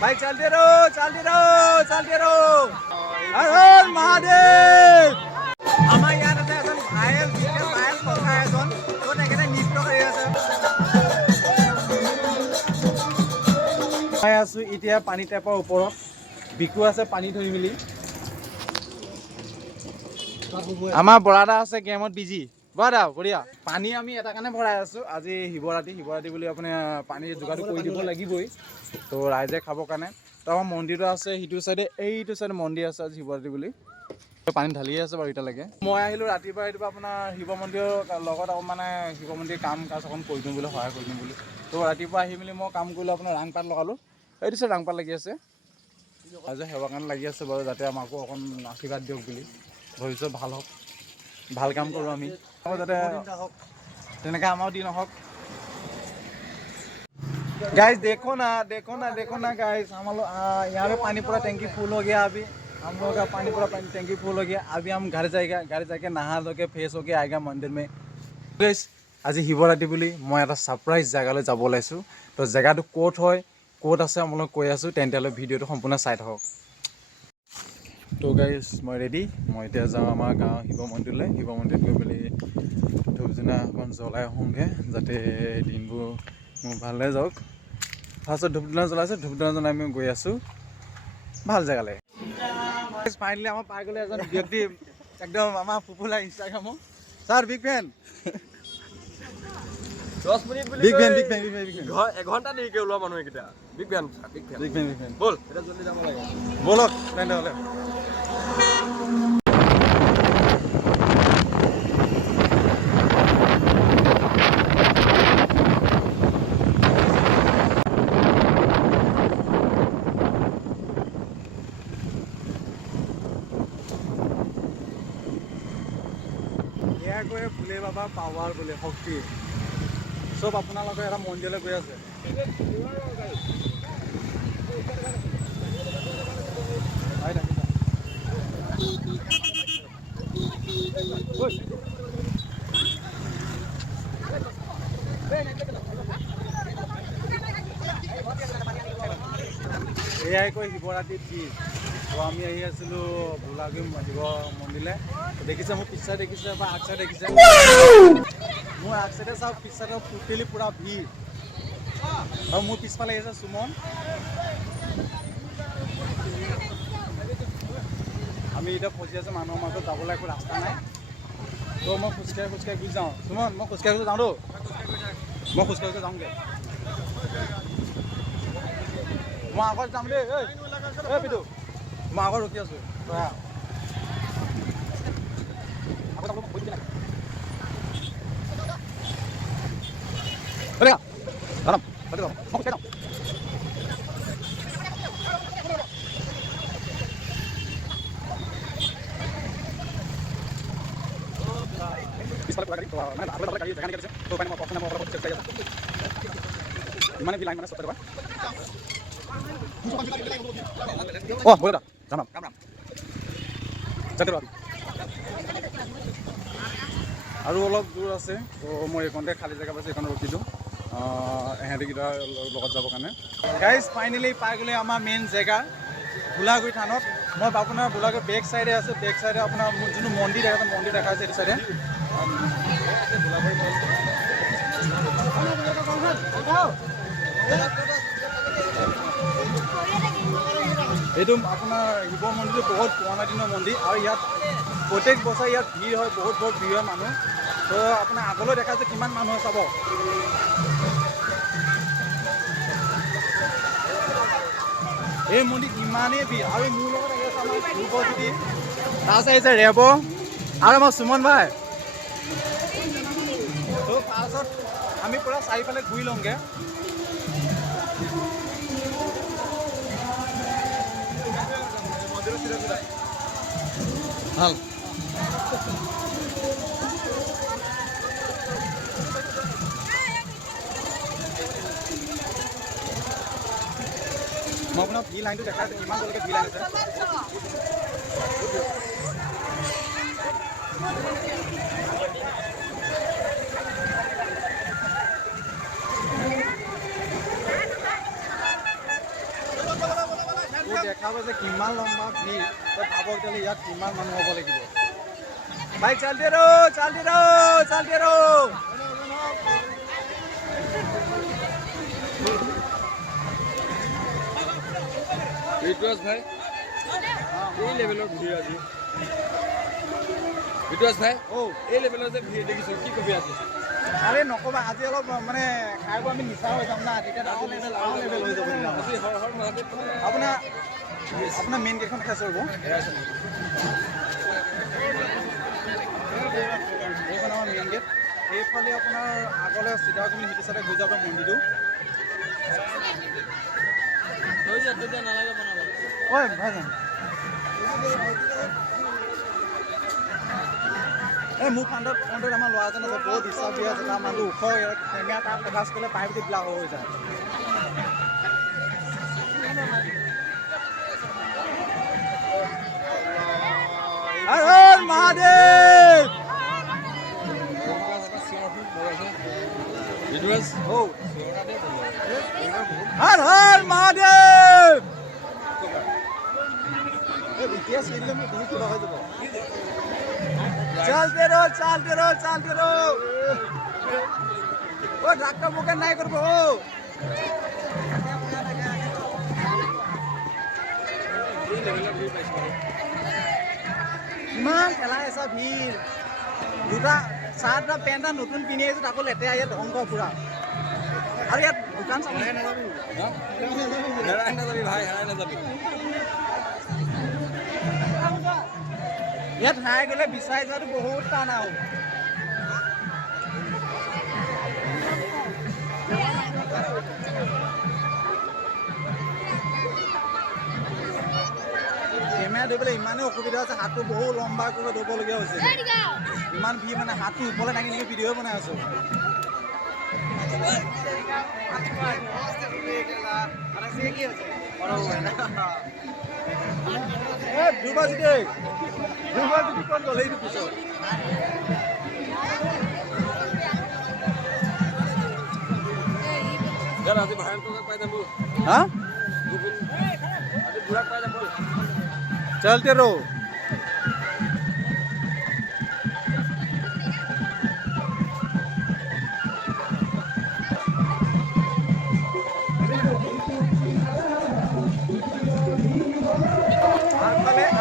भाई चलते रहो चलते रहो हर हर महादेव আমাৰ ইয়াত আছে এজন ভাইৰেল ককা এজন তো তেখেতে নৃত্য কৰি আছে মই আছো এতিয়া পানী টেপৰ ওপৰত বিকু আছে পানী ধৰি মিলি আমাৰ বৰাদা আছে গেমত বিজি বৰাদা বঢ়িয়া পানী আমি এটা কাৰণে ভৰাই আছো আজি শিৱৰাত্ৰি বুলি আপুনি পানী যোগাটো কৰি দিব লাগিবই তো ৰাইজে খাবৰ কাৰণে তো আমাৰ মন্দিৰটো আছে সিটো চাইডে এইটো চাইডে মন্দিৰ আছে আজি শিৱৰাত্ৰি বুলি পানী ঢালিয়ে আছে বাৰু এতিয়ালৈকে মই আহিলোঁ ৰাতিপুৱা আপোনাৰ শিৱ মন্দিৰৰ লগত মানে শিৱ মন্দিৰ কাম কাজ অকণ কৰি দিওঁ বুলি সহায় কৰি দিওঁ বুলি তো ৰাতিপুৱা আহি মেলি মই কাম কৰিলোঁ আপোনাৰ ৰাংপাত লগালোঁ এইটো চাইড ৰাংপাত লাগি আছে ৰাইজে সেৱাৰ কাৰণে লাগি আছে বাৰু যাতে আমাকো অকণ আশীৰ্বাদ দিয়ক বুলি ভৱিষ্যত ভাল হওক ভাল কাম কৰোঁ আমি যাতে তেনেকৈ আমাৰো দিন হওক गाइस देखो ना गाइस हम लोग यहाँ पे पानी पूरा टैंकी फुल हो गया अभी हम लोग का पानी पूरा टैंकी फुल हो गया अभी हम घर जाके नहा धो के फ्रेश होके आएगा मंदिर में गाइस আজি শিৱৰাত্ৰি বুলি মই এটা সাৰপ্ৰাইজ জায়গালৈ যাব ওলাইছোঁ তো জায়গাটো ক'ত আছে আপোনালোক কৈ আছোঁ তেন্তে ভিডিঅ'টো সম্পূৰ্ণ চাই থাকক তো গাইস মই ৰেডি মই এতিয়া যাওঁ আমাৰ গাঁৱৰ শিৱ মন্দিৰত গৈ মেলি ধূপ ধূনা অকণ জ্বলাই আহোঁগৈ যাতে দিনবোৰ মোৰ ভালদৰে যাওক ফাৰ্ষ্টত ধূপ ধূনা জ্বলাইছে ধূপ ধূনা জ্বলাই আমি গৈ আছোঁ ভাল জেগালৈ ফাইনেলি আমাৰ পাই গ'লে এজন ব্যক্তি একদম আমাৰ পপুলাৰ ইনষ্টাগ্ৰামৰ ছাৰ বিগ ফেন 10 মিনিট বুলি বিগ ফেন এঘণ্টা দেৰিকৈ ওলোৱা মানুহকেইটা বিগ ফেন বল এটা জলদি যাব লাগে বলক তেনেহ'লে ভোলে বাবা পাৱাৰ বোলে শক্তি চব আপোনালোকে এটা মন্দিৰলৈ গৈ আছে এয়াই কৈ শিৱৰাত্ৰিত কি তো আমি আহি আছিলোঁ ভোলাগুৰি শিৱ মন্দিৰলৈ দেখিছে মোৰ পিছাই দেখিছে বা আগচাই দেখিছে মোৰ আগচাইডে চাওক পিছাইডে টোটেলি পূৰা ভিৰ আৰু মোৰ পিছফালে আহিছে সুমন আমি এতিয়া ফচি আছোঁ মানুহৰ মাজত যাবলৈ একো ৰাস্তা নাই তো মই খোজকাঢ়ি গুচি যাওঁ সুমন মই খোজকাঢ়ি যাওঁ তো মই খোজকাঢ়ি যাওঁগৈ মই আগত যাম দেই এই বিদু মই আগত ৰখি আছোঁ ইমানে লাইন মানে সত্তৰ টকা বলে দা জানাম যাতে আৰু অলপ দূৰ আছে তো মই এইখনতে খালী জেগা পাইছোঁ এইখন ৰখি দিওঁ এহেঁতিকেইটাৰ লগত যাবৰ কাৰণে গাইজ ফাইনেলি পাই গ'লে আমাৰ মেইন জেগা ভোলাগুৰি থানত মই আপোনাৰ ভোলাগুৰি বেক চাইডে আছোঁ বেক চাইডে আপোনাৰ যোনটো মন্দিৰ দেখা আছে এইটো চাইডে এইটো আপোনাৰ শিৱ মন্দিৰটো বহুত পুৰণা দিনৰ মন্দিৰ আৰু ইয়াত প্ৰত্যেক বছৰ ইয়াত ভিৰ হয় বহুত ভিৰ হয় মানুহ তো আপোনাৰ আগলৈ দেখা যায় কিমান মানুহ চাব এই মন্দিৰ ইমানেই ভিৰ আৰু মোৰ লগত আহি আছে আমাৰ ধ্ৰুৱজ্যোতি তাৰপিছত আহিছে ৰেব আৰু আমাৰ সুমন ভাই তো তাৰপিছত আমি পূৰা চাৰিফালে ঘূৰি লওঁগৈ ভাল মই আপোনাক ভি লাইনটো দেখাই দিম ইমান জলকৈ ভি লাইন আছে দেখাব যে কিমান লম্বা ভিৰ তই ভাবক তেতিয়াহ'লে ইয়াত কিমান মানুহ হ'ব লাগিব ভাই চালতে ৰহ চালতে ৰহ চালতে ৰহ বিটুৱাস ভাই এই লেভেলৰ ভিৰ আজি বিটুৱাস ভাই এই লেভেলৰ যে ভিৰ দেখিছো কি কবি আজি আৰে নক'বা আজি অলপ মানে খাই বৈ আমি নিচা হৈ যাম না তেতিয়া ডাঙৰ লেভেল হৈ যাব আজি হৰ হৰ মহাদেৱ আপোনাৰ মেইন গেটখন ফেচ হ'ব এইখন আমাৰ মেইন গেট সেইফালে আপোনাৰ আগলৈ চিধা আপুনি সিটো চাইডে গৈ যাব মন্দিৰটো ঐ ভাইজান এই মোৰ ফাণ্ডত আমাৰ ল'ৰাজন আছে বহুত ডিষ্টাৰ্ব দি আছে তাৰ মানুহটো ওখ কেমেৰা তাত ফ'কাছ কৰিলে পাইপটো ব্লাক হৈ যায় হৰ মহাদেৱ বিটুৱাস হৰ হৰ মহাদেৱ এতিয়া চিৰিলে মোৰ ডিঙি কিবা হৈ যাব চলতে ৰো চলতে ৰো চলতে ৰো ও ধাক্কা মুখে নাই কৰবো ইমান খেলা এসা ভিৰ দুটা চাৰ্ট পেণ্ট নতুন পিন্ধি আহিছোঁ তাকো লেতেৰা ইয়াত ধ্বংস পুৰা আৰু ইয়াত দোকান চাব হেৰাই নাযাবি ভাই হেৰাই নাযাবি ইয়াত হাৰাই গ'লে বিচাৰি যোৱাটো বহুত টান আৰু কেমেৰা ধৰিবলৈ ইমানেই অসুবিধা আছে হাতটো বহুত লম্বা কৰি ধৰিবলগীয়া হৈছে ইমান ভিৰ মানে হাতটো ওপৰলৈ দাঙি দাঙি ভিডিঅ' বনাই আছো দুবাৰ যদি ক'ত গ'লে এইটো পিছত আজি ভাড়া পাই যাম হা আজি বুঢ়াক পাই যাম চলতে রো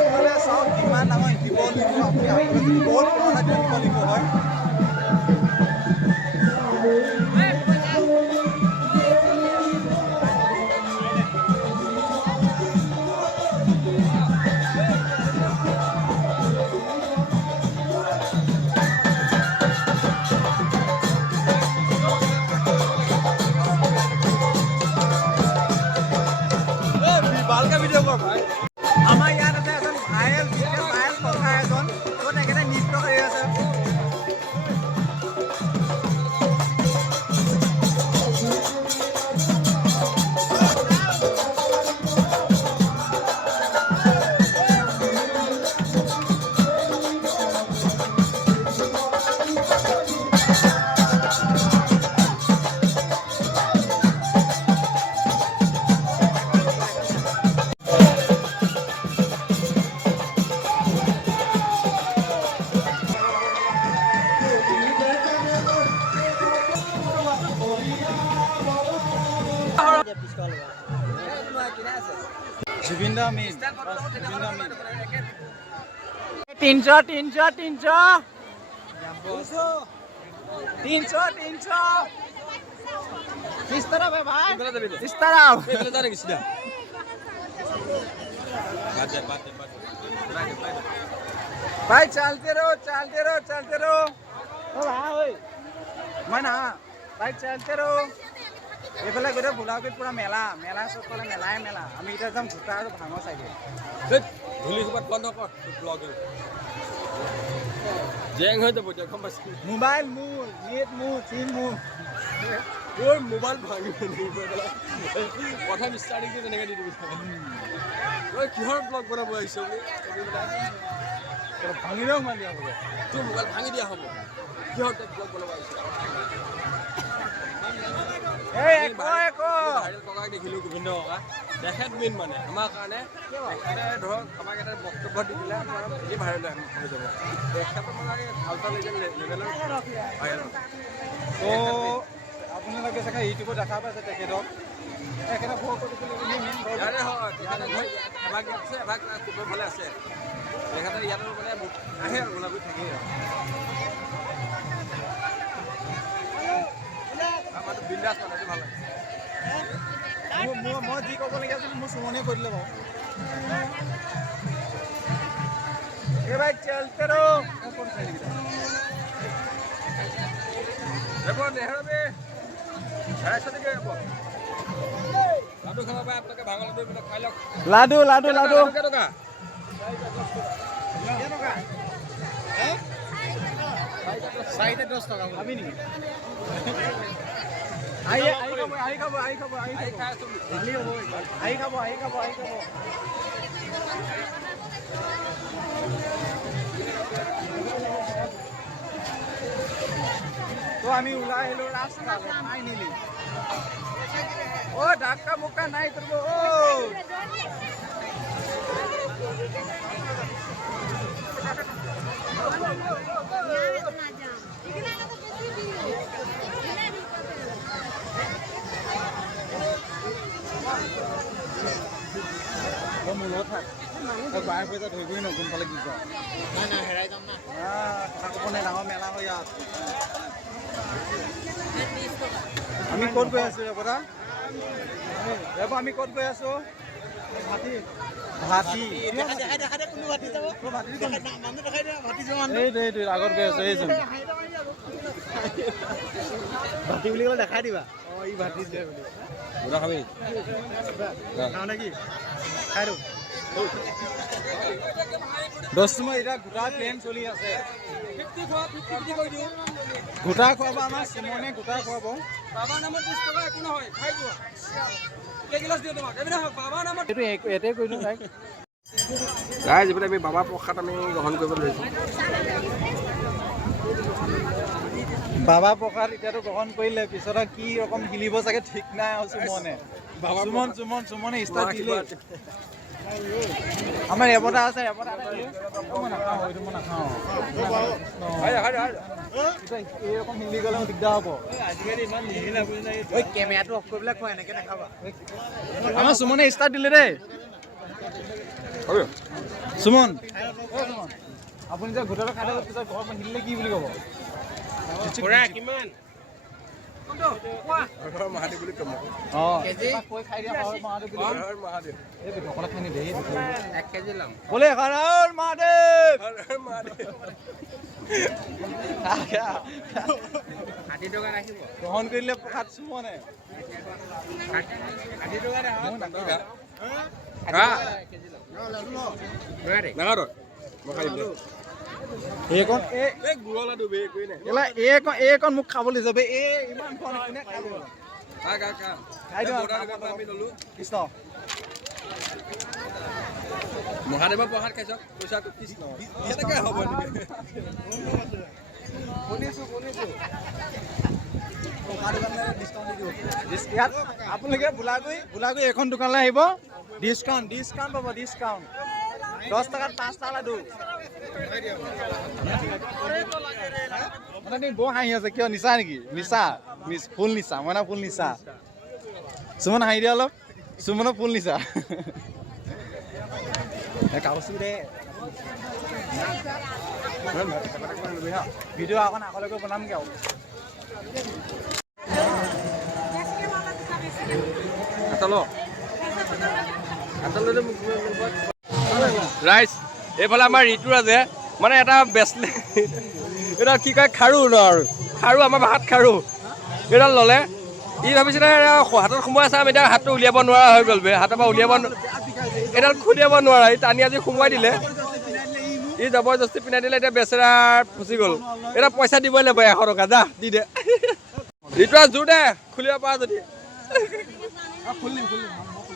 আগফালে চাওক কিমান ডাঙৰ শিৱলিংগ আপুনি আগফালে যদি বহুত পুৰণা শিৱলিংগ হয় ভালকে ভিডিঅ' কৰ ভাই আমাৰ ইয়াত আছে এজন ভাইৰেল কথা এজন য'ত একেটা নৃত্য কৰি আছে জুবিনদা মেইন 300 किस तरफ है भाई इस तरफ भाई चलते रहो ओ भाई मैं ना भाई चलते रहो এইফালে গোটেই ভোলাগুৰিত পুৰা মেলা চবফালে মেলা আমি এতিয়া যাম ভোটা আৰু ভাঙৰ চাইডে ধূলি সোপাত বন্ধ কৰ ব্লগিং জেং হৈ যাব এতিয়া গম পাইছোঁ মোবাইল মোৰ নেট মোৰ চিম মোৰ তোৰ মোবাইল ভাঙি প্ৰথম ষ্টাৰ্টিংটো তেনেকৈ দি দিবি তই কিহৰ ব্লগ বনাব আহিছ ভাঙিলেও মানি হ'ব তোৰ মোবাইল ভাঙি দিয়া হ'ব কিহৰ তই ব্লগ বনাব আহিছ এই একো ককাক দেখিলোঁ গোবিন্দ ককা তেখেত মেইন মানে আমাৰ কাৰণে তেখেতে ধৰক আমাক এটা বক্তব্য দি দিলে আমাৰ এই ভাইৰেল হৈ যাব তেখেতৰ মানে আল্ট্ৰা লেভেলৰ ভাইৰেল তো আপোনালোকে চাগে ইউটিউবত দেখা পাইছে তেখেতক তেখেতক ইয়াৰে হয় এভাগ ইয়াত আছে এভাগ কুকুৰ ফালে আছে তেখেতে ইয়াতো মানে আহে আৰু গোলাপী থাকেই আমাৰতো বিন্দাছ মানে ভাল লাগে মই যি ক'বলগীয়া আছিল মোৰ সুমনে কৈ দিলে বাৰু এই ভাই চলতে ৰো এবার নেহরবে সাড়ে সাথে কে লাডু খাওয়া পায় আপনাকে ভাঙা লাডু এটা খাই লক লাডু লাডু লাডু কে টাকা হ্যাঁ 10 টাকা আমি নি আই খাবো তো আমি ওলাই আহিলো ৰাস্তা নাই নিলি ও ধাক্কা মুক্কা নাই কৰবো ও মোৰ লগত থাক বাই পইচা ধৰিবই ন কোনফালে কি কয় নাই হেৰাই যাম না কথা ক'ব নাই ডাঙৰ মেলা হয় ইয়াত আমি ক'ত গৈ আছো ৰেপৰা ৰেপ আমি ক'ত গৈ আছো ভাতি ভাতি এইটো আগত গৈ আছো এইজন ভাতি বুলি ক'লে দেখাই দিবা অঁ ই ভাতি দিয়ে বুলি বুঢ়া খাবি খাওঁ নেকি খাই দিওঁ দোস্ত মই এতিয়া গোটা প্লেন চলি আছে গোটা খুৱাব আমাৰ চিমনে গোটা খুৱাব বাবা নামত 20 টাকা একো নহয় খাই যোৱা এগিলাস দিও তোমাক এবিনা বাবা নামত এইটো এতে কৈ দিওঁ তাইক গাইজ এইফালে আমি বাবা প্ৰসাদ আমি গ্ৰহণ কৰিব লৈছোঁ বাবা প্ৰসাদ এতিয়াতো গ্ৰহণ কৰিলে পিছত কি ৰকম হিলিব চাগে ঠিক নাই আৰু চুমনে ষ্টাৰ্ট দিলে আমাৰ ৰেপটা আছে ৰেপটা মই নাখাওঁ এইটো মই নাখাওঁ এইৰকম হিলি গ'লে দিগদাৰ হ'ব আজিকালি ইমান নিহিলা কেমেৰাটো অফ কৰি পেলাই খোৱা এনেকৈ নাখাবা আমাৰ চুমনে ষ্টাৰ্ট দিলে দেই সুমন আপুনি যে গোটৰ খাই থাকক পিছত ঘৰত হিলিলে কি বুলি ক'ব কিমান মহাদেৱ বুলি ক'ম बोले हर हर महादेव গ্ৰহণ কৰিলে প্ৰসাদ চুমনে এইকণ মোক খাবলৈ যাবে ইমান কৃষ্ণ মহাদেৱৰ প্ৰসাদ খাইছ পইচাটো কৃষ্ণ কেনেকৈ হ'ব ইয়াত আপোনালোকে ভোলাগুৰি এখন দোকানলৈ আহিব ডিছকাউণ্ট পাব ডিছকাউণ্ট 10 টকাত 5টা লাডু মানে বৰ হাঁহি আছে কিয় নিচা নেকি নিচা ফুল নিচা মই না ফুল নিচা সুমন হাঁহি দিয়া অলপ সুমনৰ ফুল নিচা কাগজটো দে ভিডিঅ' অকণ আগলৈকে বনামগৈ আৰু ৰাইজ এইফালে আমাৰ ঋতুৰাজে মানে এটা বেচলে এটা কি কয় খাৰু ন আৰু খাৰু আমাৰ ভাত খাৰু এইডাল ল'লে ই ভাবিছিলে হাতত সোমোৱাই চাম এতিয়া হাতটো উলিয়াব নোৱাৰা হৈ গ'ল বে হাতৰ পৰা উলিয়াব এইডাল খুলিয়াব নোৱাৰা ই টানি আজি সোমোৱাই দিলে ই জবৰদস্তি পিন্ধাই দিলে এতিয়া বেচেৰা ফুচি গ'ল এতিয়া পইচা দিবই লাগিব 100 টকা যা দি দে ঋতুৰাজ জোৰ দে খুলিব পাৰা যদি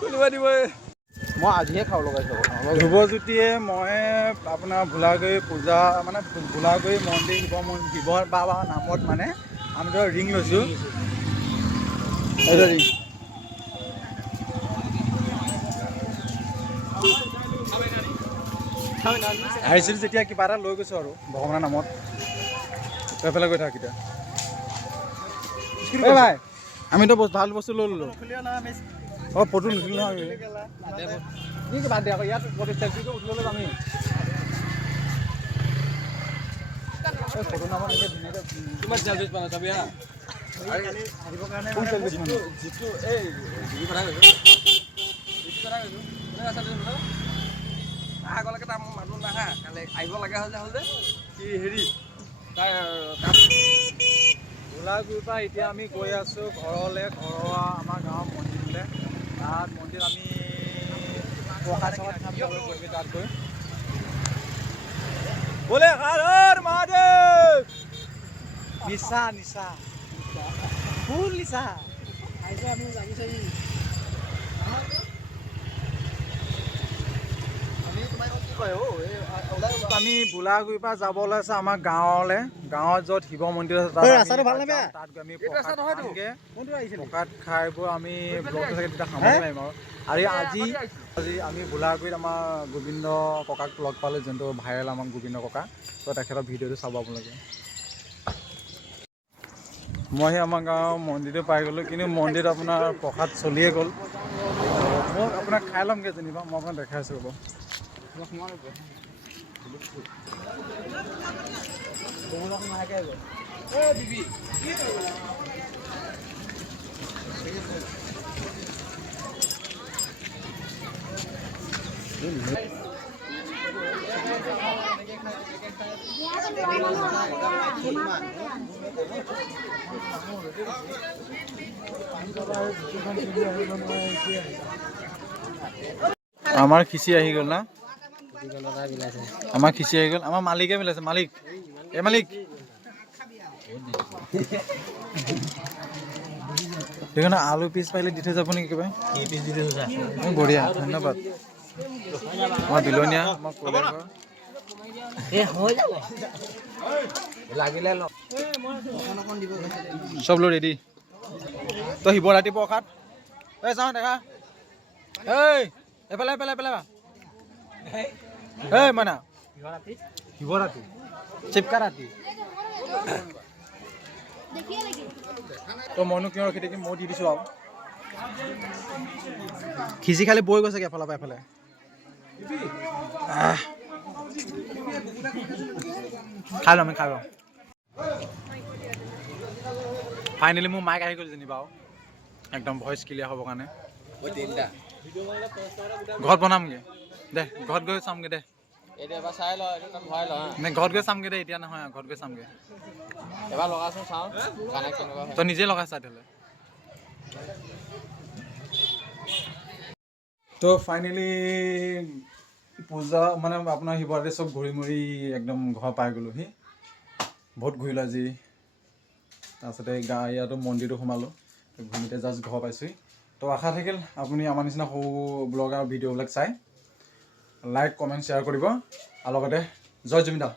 খুলিব দিব মই আজিহে খাব লগাইছোঁ ধ্ৰুৱজ্যোতিয়ে মই আপোনাৰ ভোলাগুৰি পূজা মানে ভোলাগুৰি মন্দিৰ শিৱ বাবাৰ নামত মানে আমি ৰিং লৈছোঁ আহিছিলোঁ যেতিয়া কিবা এটা লৈ গৈছোঁ আৰু ভগৱানৰ নামত এইফালে গৈ থাক এতিয়া ভাই আমিতো ভাল বস্তু লৈ ল'লোঁ অঁ ফটো নুঠিলোঁ নহয় কি বাদ দিয়া আকৌ ইয়াত চেল্ফিটো উঠিবলৈ আমি ফটো নামত এনেকৈ ধুনীয়াকৈ কিমান চেল্ফি পালা চাবি হা আহিবৰ কাৰণে যিটো এই যিটো কথা কৈছোঁ আগলৈকে তাৰ মানুহ নাহা কালি আহিব লগা হ'ল যে কি হেৰি তাৰ গোলাগুৰিৰ পৰা এতিয়া আমি গৈ আছোঁ ঘৰলৈ ঘৰুৱা আমাৰ গাঁৱৰ মন্দিৰলৈ তাত মন্দিৰ আমি প্ৰসাদ চসাদ খাম গৈ তাত গৈ বোলে হৰ হৰ মহাদেৱ নিচা নিচা ফুল নিচা আমি লাগিছে আমি গোলাগুৰিৰ পৰা যাব ওলাইছে আমাৰ গাঁৱলৈ গাঁৱত য'ত শিৱ মন্দিৰ আছে তাত গৈ আমি প্ৰসাদ খাই বৈ আমি ব্লগটো চাগে তেতিয়া সামৰি মাৰিম আৰু আজি আমি গোলাগুৰিত আমাৰ গোবিন্দ ককাক লগ পালোঁ যোনটো ভাইৰেল আমাৰ গোবিন্দ ককা তো তেখেতৰ ভিডিঅ'টো চাব আপোনালোকে মই আমাৰ গাঁৱৰ মন্দিৰটো পাই গ'লোঁ কিন্তু মন্দিৰত আপোনাৰ প্ৰসাদ চলিয়ে গ'ল মই আপোনাক খাই ল'মগৈ যেনিবা মই আপোনাক দেখাই আছোঁ ৰ'ব আমাৰ খিচি আহি গ'ল না আমাৰ খিচি আহি গ'ল আমাৰ মালিকে মিলাইছে মালিক এই মালিক দেখোন আলু পিচ পাৰিলে দি থৈ যাব নেকি কিবা বঢ়িয়া ধন্যবাদ আমাৰ বিলনীয়া আমাৰ চব লৈ ৰেডি তই শিৱৰাতি প্ৰসাদ এই চাওঁ দেখা এই এইফালে এইফালে এইফালে এই মানে শিৱৰাতি চিপকা ৰাতি তো মইনো কিয় ৰখি থাকিম মই দি দিছোঁ আৰু খিচি খালি বৈ গৈছেগৈ এফালৰ পৰা এফালে খাই ল'ম খাই ল'ম ফাইনেলি মোৰ মাইক আহি গ'ল যেনিবা আৰু একদম ভইচ ক্লিয়াৰ হ'বৰ কাৰণে ঘৰত বনামগৈ দে ঘৰত গৈ চামগৈ দে ঘৰত গৈ চামগৈ দে এতিয়া নহয় ঘৰত গৈ চামগৈ এবাৰ লগাচোন চাওঁ কেনেকুৱা তই নিজে লগাইছা তেতিয়াহ'লে তো ফাইনেলি পূজা মানে আপোনাৰ শিৱৰাত্ৰি চব ঘূৰি মুৰি একদম ঘৰ পাই গ'লোহি বহুত ঘূৰিলোঁ আজি তাৰপিছতে ইয়াতো মন্দিৰটো সোমালোঁ ঘূৰিতে জাষ্ট ঘৰ পাইছোঁহি তো আশা থাকিল আপুনি আমাৰ নিচিনা সৰু ব্লগ আৰু ভিডিঅ'বিলাক চাই লাইক কমেণ্ট শ্বেয়াৰ কৰিব আৰু লগতে জয় জুবিন দা